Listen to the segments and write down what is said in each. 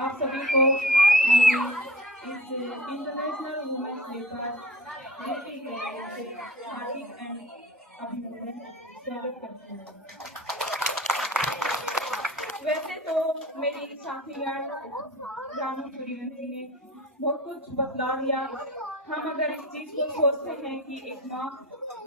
आप सभी को मेरी इस इंटरनेशनल वुमेन्स डे पर हार्दिक एंड अभिनंदन स्वागत करती हूँ। वैसे तो मेरी साथीगण रानू सूर्यवंशी ने बहुत कुछ बतला दिया। हम अगर इस चीज को सोचते हैं कि एक माँ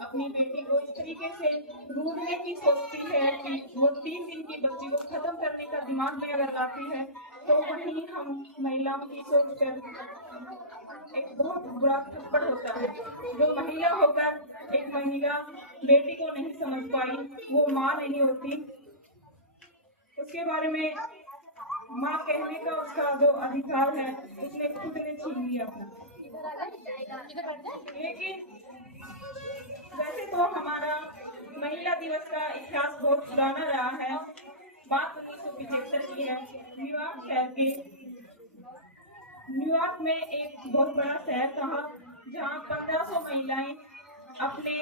अपनी बेटी को इस तरीके से रूठने की सोचती है कि वो 3 दिन की बच्ची को खत्म करने का दिमाग में अगर लाती है, तो वहीं हम महिलाओं की सोच कर एक बहुत बुरा थप्पड़ होता है। जो महिला होकर एक महिला बेटी को नहीं समझ पाई, वो माँ नहीं होती। उसके बारे में माँ कहने का उसका जो अधिकार है उसने खुद ने छीन लिया था। लेकिन वैसे तो हमारा महिला दिवस का इतिहास बहुत पुराना रहा है। बात 1975 की है। न्यूयॉर्क में एक बहुत बड़ा शहर था जहाँ 1500 महिलाएं अपने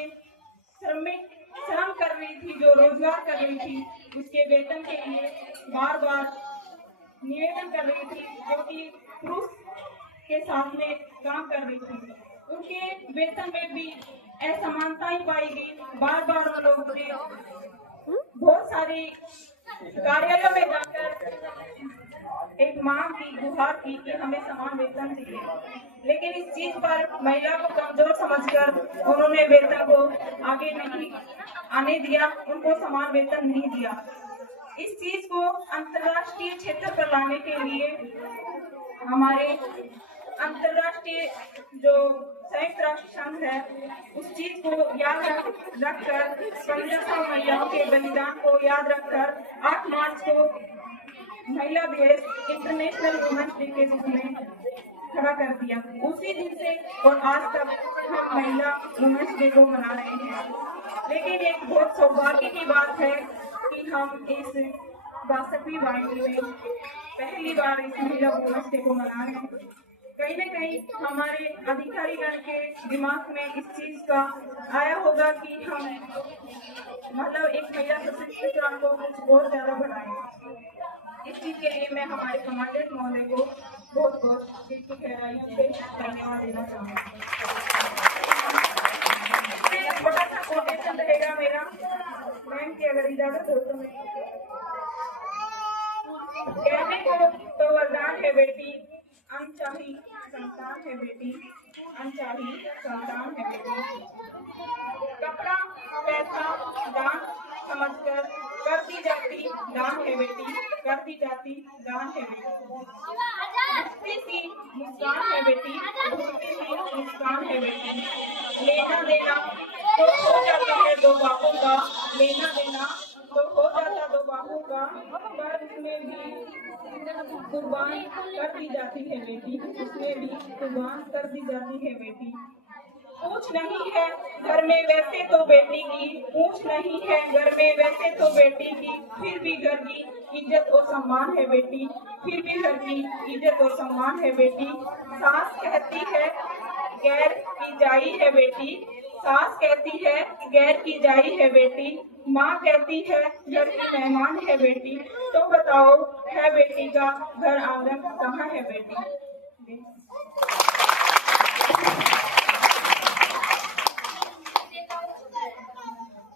श्रम कर रही थी, जो रोजगार कर रही थी, उसके वेतन के लिए बार बार निवेदन कर रही थी, जो कि पुरुष के साथ में काम कर रही थी। उनके वेतन में भी असमानताएं पाई गई। बार बार वो लोगों ने बहुत सारी कार्यालयों में जाकर एक मांग की, गुहार की कि हमें समान वेतन चाहिए। लेकिन इस चीज पर महिला को कमजोर समझकर उन्होंने वेतन को आगे नहीं आने दिया, उनको समान वेतन नहीं दिया। इस चीज को अंतर्राष्ट्रीय क्षेत्र पर लाने के लिए हमारे अंतर्राष्ट्रीय जो संयुक्त राष्ट्र संघ है, उस चीज को याद रखकर 1500 महिलाओं के बलिदान को याद रखकर 8 मार्च को महिला दिवस इंटरनेशनल वुमेन्स डे के रूप में खड़ा कर दिया। उसी दिन से और आज तक हम महिला वुमेन्स डे को मना रहे हैं। लेकिन एक बहुत सौभाग्य की बात है कि हम इस 62वीं वार्षिक में पहली बार इस महिला वुमेन्स डे को मना रहे हैं। कहीं न कहीं हमारे अधिकारीगण के दिमाग में इस चीज का आया होगा कि हम मतलब एक महिला सशक्तिकरण को कुछ और ज्यादा बढ़ाएं। इस चीज के लिए मैं हमारे कमांडेंट महोदय को बहुत बहुत दिल की गहराइयों से धन्यवाद देना चाहूँगी। छोटा सा कोटेशन रहेगा मेरा, मैम की अगर इजाजत हो तो। मैं कहने को तो वरदान है बेटी, अनचाही संतान है बेटी, अनचाही संतान है बेटी। कपड़ा पैसा दान समझकर कर दी जाती दान है बेटी, कर दी जाती दान है बेटी। सी मुस्कान है बेटी, सी मुस्कान है बेटी। लेना देना तो हो जाता है 2 बापों का, लेना देना तो हो जाता 2 बापों का, पर उसमें भी कुर्बान कर दी जाती है बेटी, उसमें भी कुर्बान कर दी जाती है बेटी। पूछ नहीं है घर में वैसे तो बेटी की, पूछ नहीं है घर में वैसे तो बेटी की, फिर भी घर की इज्जत और सम्मान है बेटी, फिर भी घर की इज्जत और सम्मान है बेटी। सास कहती है गैर की जाई है बेटी, सास कहती है गैर की जाई है बेटी। माँ कहती है घर की मेहमान है बेटी, तो बताओ है बेटी का घर आंगन कहाँ है बेटी।